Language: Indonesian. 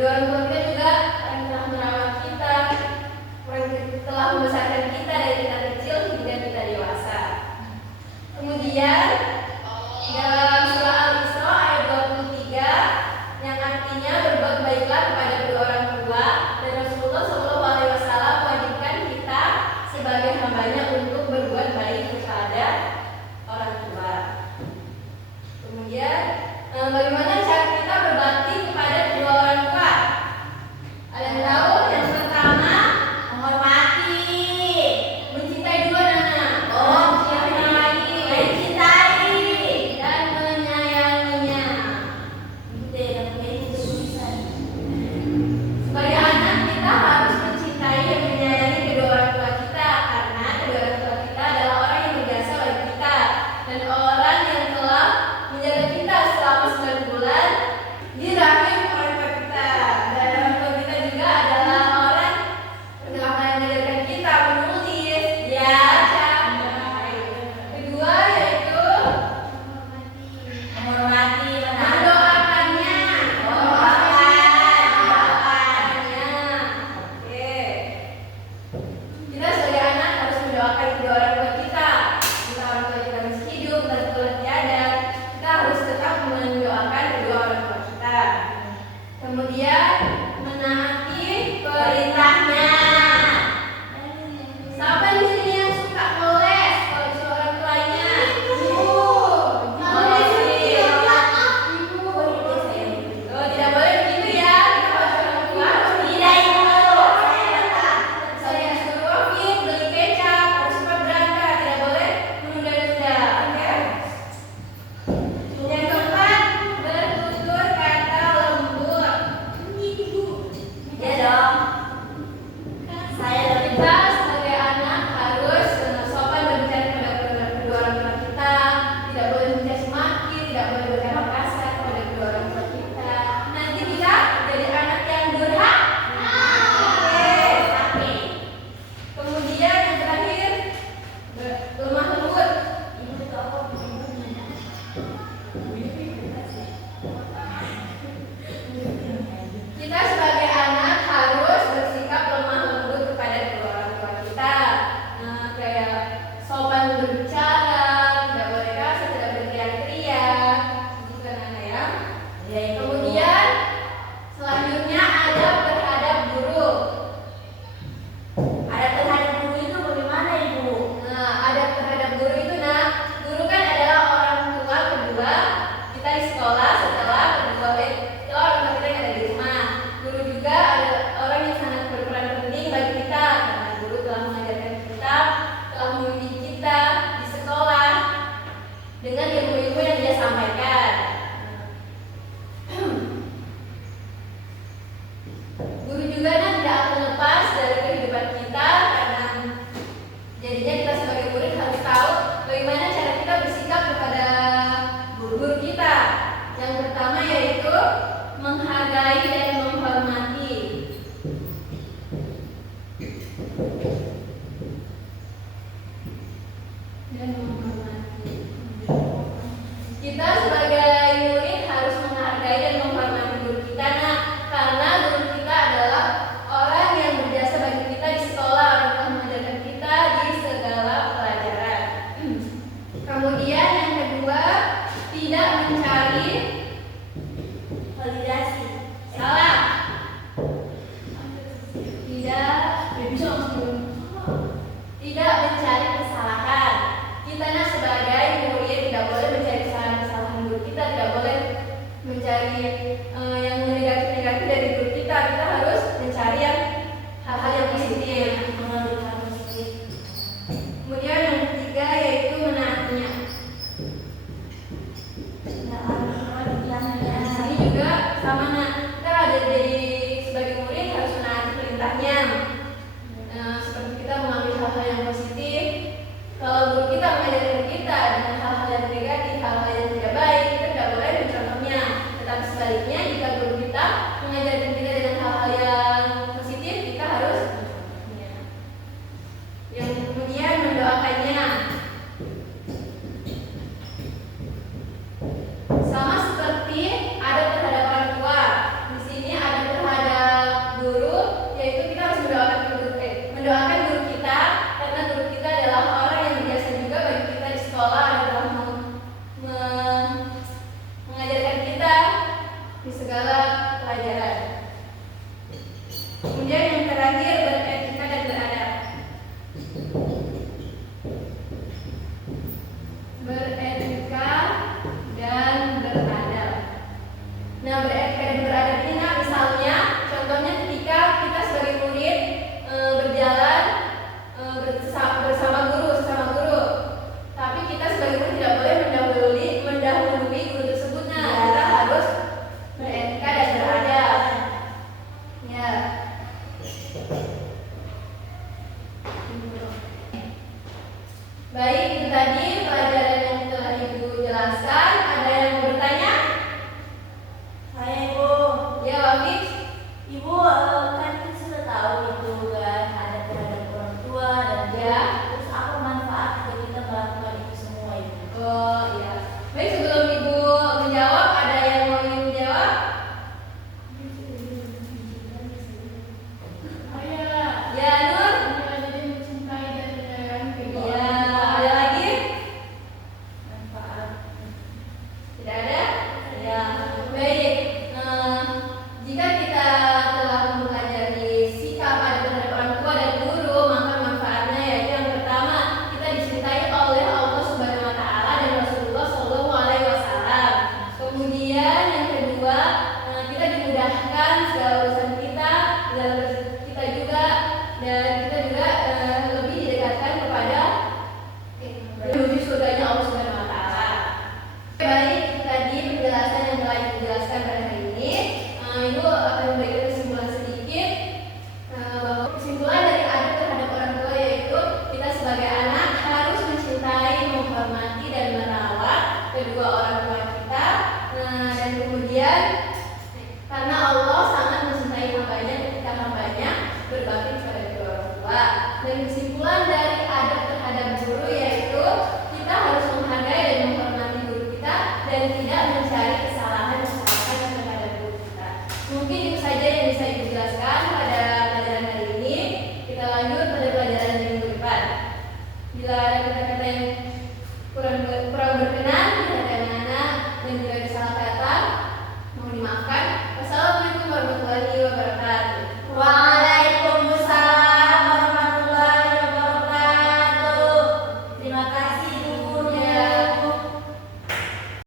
Kedua orang tua kita juga yang telah merawat kita, orang yang telah membesarkan kita dari kita kecil hingga kita dewasa. Kemudian dalam surah Al-Isra ayat 23 yang artinya berbuat baiklah kepada kedua orang tua, dan Rasulullah SAW mewajibkan kita sebagai hambanya untuk berbuat baik kepada orang tua. Kemudian bagaimana cara kita berbakti kepada kedua orang tua? Ada yang tahu? Yang pertama, menghormati, mencintai dua anak. Mencintai dan menyayanginya. Sebagai anak kita harus mencintai dan menyayangi kedua orang tua kita, karena kedua orang tua kita adalah orang yang berjasa bagi kita dan orang yang telah menjaga kita selama 9 bulan di rahim orang tua kita. Dan orang tua kita juga adalah orang yang telah mengajarkan kita menulis, membaca. Kedua yaitu menghormati, mendoakannya. Oke. Kita sebagai anak harus mendoakan kedua orang tua kita. Jika orang tua kita masih hidup dan telah tiada, kita harus tetap mendoakan kedua orang tua kita. Kemudian menaati perintahnya. Siapa di sini yang suka ngeles kalau disuruh orang tuanya? Ibu. Oh, tidak boleh begitu ya. Kita kalau disuruh orang tua harus tidak, Ibu. Misalnya disuruh Wafid beli kecap, harus cepat berangkat, tidak boleh menunda-nunda. Oke? Yang keempat, bertutur kata lembut. Ya dong. Kita sebagai anak harus sopan berbicara kepada kedua orang tua kita, tidak boleh mencaci maki, tidak boleh berkata kasar kepada kedua orang tua kita. Nanti kita jadi anak yang durhaka. Oke. Kemudian yang terakhir, lemah lembut. Kita sebagai anak harus bersikap lemah lembut kepada kedua orang tua kita. Kayak sopan berbicara, tidak boleh kasar, tidak boleh teriak-teriak. Gitu kan anak ya. Kemudian selanjutnya adab terhadap guru. Adab terhadap guru itu bagaimana, Ibu? Adab terhadap guru itu, guru kan adalah orang tua kedua kita di sekolah setelah orang tua kita yang ada di rumah. Guru juga ada orang yang sangat berperan penting bagi kita, karena guru telah mengajarkan kita, telah membimbing kita di sekolah dengan ilmu-ilmu yang dia sampaikan. Guru juga tidak akan lepas dari kehidupan kita, karena jadinya kita sebagai murid harus tahu bagaimana cara kita bersikap kepada guru kita. Yang pertama yaitu menghargai dan menghormati. Kita sebagai murid harus menghargai dan menghormati guru kita, karena guru kita adalah orang yang berjasa bagi kita di sekolah, orang yang mengajarkan kita di segala pelajaran. Kemudian yang kedua, tidak mencari validasi. Salah. Tidak mencari kesalahan. Kita sebagai murid tidak boleh mencari kesalahan guru kita, tidak boleh mencari yang negatif dari guru kita. Kita harus mencari yang hal-hal yang positif. Kemudian yang ketiga yaitu menaatinya. Di sini juga sama, kita ada sebagai murid harus menaati perintahnya. Seperti kita mengambil hal-hal yang positif. Kalau guru kita mengajarkan kita dengan hal-hal yang negatif, hal-hal yang tidak baik, kita tidak boleh mencontohnya. Tetapi sebaliknya, jika guru kita mengajarkan kita dengan hal-hal yang positif, kita harus mencontohnya. Yang kemudian mendoakannya. Sama seperti adab terhadap orang tua. Di sini adab terhadap pelajaran. Kemudian yang terakhir, beretika dan beradab. Beretika dan beradab. Nah, beretika dan beradab ini, nah, misalnya, contohnya ketika kita sebagai murid berjalan bersama guru, tapi kita sebagai murid tidak boleh mendahului guru tersebut. Nah, kita harus beretika dan beradab. Ya. Baik, itu tadi pelajaran yang telah Ibu jelaskan. Ada yang mau bertanya? Saya Ibu. Ya, Wafik. Ibu kan kita sudah tahu itu kan ada terhadap orang tua dan Ya. terus apa manfaat jika kita melakukan itu semua Ibu? Oh, iya. Baik, sebelum Ibu menjawab, ada yang mau ingin menjawab? Ya, Nur. Ya, ada lagi? Manfaat. Tidak ada? Ya. Baik. Jika kita telah mempelajari sikap adab terhadap orang tua dan guru, maka manfaatnya yaitu yang pertama, kita dicintai oleh Allah Subhanahu wa taala dan Rasulullah Shallallahu alaihi wasallam. Kemudian yang kedua, kita dimudahkan segala urusan kita, dalam rezeki kita juga, dan kita juga lebih didekatkan kepada menuju surganya Allah Subhanahu wa taala. Baik, itu tadi penjelasan yang telah dijelaskan pada hari ini. Ibu akan memberikan kesimpulan sedikit, bahwa kesimpulan dari adab terhadap orang tua yaitu kita sebagai anak harus mencintai, menghormati dan merawat kedua orang tua kita. Dan kemudian karena Allah